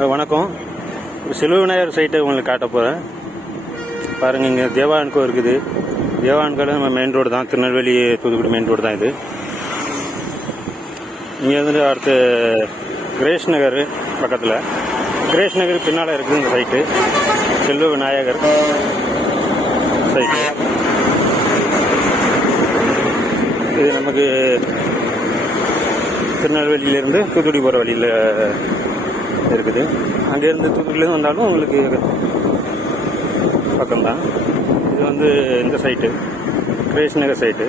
வணக்கம். செல்வ விநாயகர் சைட்டை உங்களுக்கு காட்ட போகிறேன். பாருங்கள், இங்கே தேவான்கோ இருக்குது. தேவான்கோவில் நம்ம மெயின் ரோடு தான், திருநெல்வேலி தூத்துக்குடி மெயின் ரோடு தான் இது. இங்கே வந்து அடுத்து கிரேஷ் நகர் பக்கத்தில், கிரேஷ் நகர் பின்னால் இருக்குது இந்த சைட்டு, செல்வ விநாயகர் சைட்டு. இது நமக்கு திருநெல்வேலியிலேருந்து தூத்துக்குடி போகிற வழியில் இருக்குது. அங்கேருந்து தூத்துக்குடியிலேருந்து வந்தாலும் உங்களுக்கு பக்கம்தான். இது வந்து இந்த சைட்டு கிரேஷ் நகர் சைட்டு.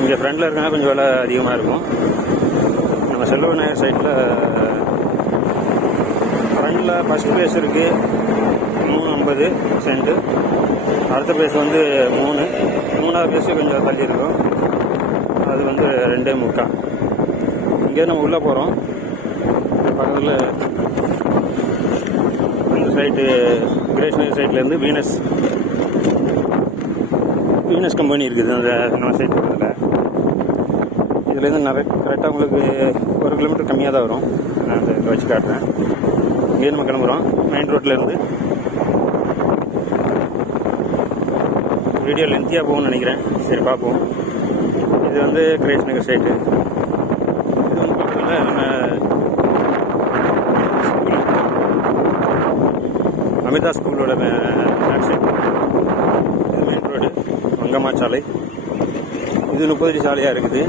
இங்கே ஃப்ரண்டில் இருக்கனால கொஞ்சம் விலை அதிகமாக இருக்கும். நம்ம செல்வ விநாயகர் சைட்டில் ஃப்ரண்டில் ஃபஸ்ட் ப்ளேஸ் இருக்குது 350 சென்ட்டு. அடுத்த ப்ளேஸ் வந்து 3. மூணாவது ப்ளேஸு கொஞ்சம் தள்ளி இருக்கும், அது வந்து 2.25. இங்கே நம்ம உள்ளே போகிறோம். பக்கத்தில் இந்த சைட்டு கிரேஷ் நகர் சைட்லேருந்து வீனஸ் கம்பெனி இருக்குது அந்த நம்ம சைட் பக்கத்தில். இதுலேருந்து நிறைய கரெக்டாக உங்களுக்கு 1 கிலோமீட்டர் கம்மியாக தான் வரும். நான் அந்த இதை வச்சு காட்டுறேன். இங்கே நம்ம கிளம்புறோம் மெயின் ரோட்லேருந்து. வீடியோ லென்த்தியாக போகும்னு நினைக்கிறேன், சரி பார்ப்போம். இது வந்து கிரேஷ் நகர் சைட்டு. இது வந்து பக்கத்தில் நம்ம அமிர்தா ஸ்கூலோட பேக் சைட். இது மெயின் ரோடு, வங்கம்மா சாலை. இது 30 அடி சாலையாக இருக்குது.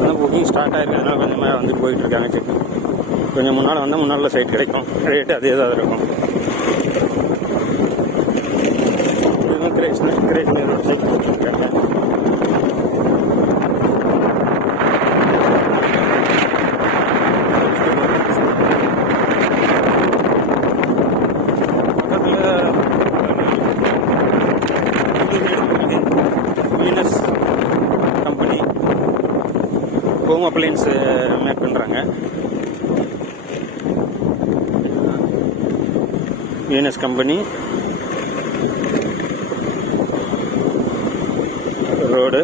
ஆனால் புக்கிங் ஸ்டார்ட் ஆகிருக்கு, அதனால் கொஞ்சமாக வந்து போயிட்டுருக்காங்க. செக் கொஞ்சம் முன்னால் வந்தால் முன்னால் சைட் கிடைக்கும், ரேட்டு அதே தான் இருக்கும். இதுவும் கிரேஷ் நகர் சைட் போட்டுருக்காங்க. Venus company home appliances make பண்ணுறாங்க. வீனஸ் கம்பெனி ரோடு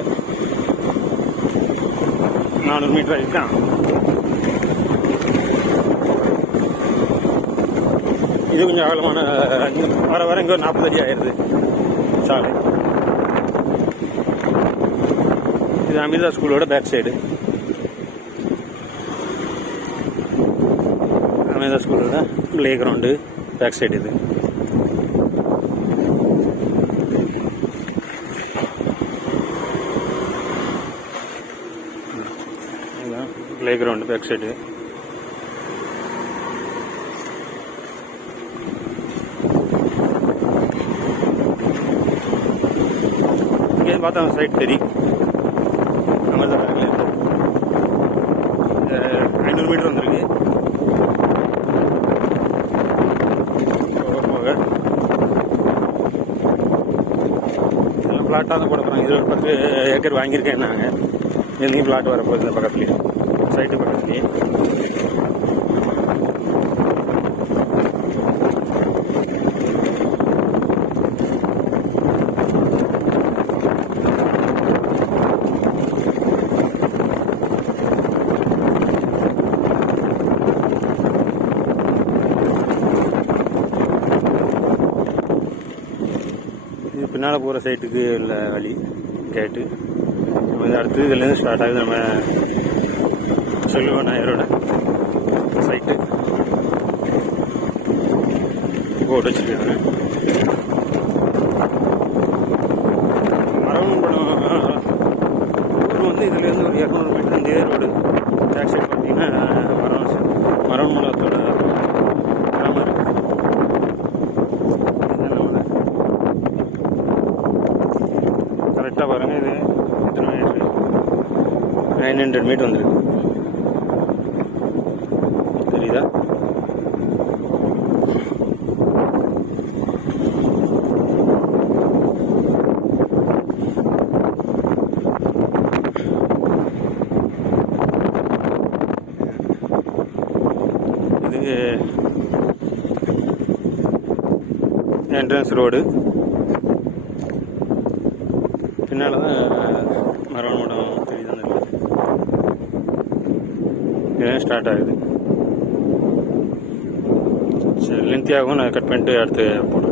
400 மீட்டர் இருக்கான். இது கொஞ்சம் அகலமான, வர இங்கே 40 அடி ஆயிடுது சாலை. இது அமிர்தா ஸ்கூலோட பேக் சைடு. அமிர்தா ஸ்கூலோட ப்ளே கிரவுண்டு பேக் சைடு இது. Play ground back side. இங்கே பார்த்தா சைட் தெரியும். அமிர்தா பேக்லேருந்து 500 மீட்டர் வந்துருக்கு. போக இதெல்லாம் பிளாட்டாக தான் போட போகிறாங்க. இது ஒரு 10 ஏக்கர் வாங்கியிருக்கேன் நாங்கள். எங்கேயும் பிளாட் வரப்போகுது இந்த பக்கத்துலேயே, சைட்டு பக்கத்துலேயே. இது பின்னால் போகிற சைட்டுக்கு உள்ள வழி கேட்டு. நம்ம இது அடுத்து இதுலேருந்து ஸ்டார்ட் ஆகுது நம்ம செல்வ விநாயகரோட சைட்டு. போட்டு வச்சுருக்காங்க. மரவன்படம் ரோடு வந்து இதுலேருந்து ஒரு 200 மீட்டர் இந்த ரோடு பேக் சைடு பார்த்தீங்கன்னா மரவன்படத்தோட கிராமம் இருக்குது. கரெக்டாக பாருங்கள், இது எத்தனை மீட்ரு? 900 மீட்டர் வந்துருக்கு. தெரியுதா? இது என்ட்ரன்ஸ் ரோடு. பின்னால் தான் மரவன் மடம் தெரியுது. அந்த இதுதான் ஸ்டார்ட் ஆகுது. சரி, லென்த்தியாகவும் நான் கட் பண்ணிட்டு அடுத்து போடுறேன்.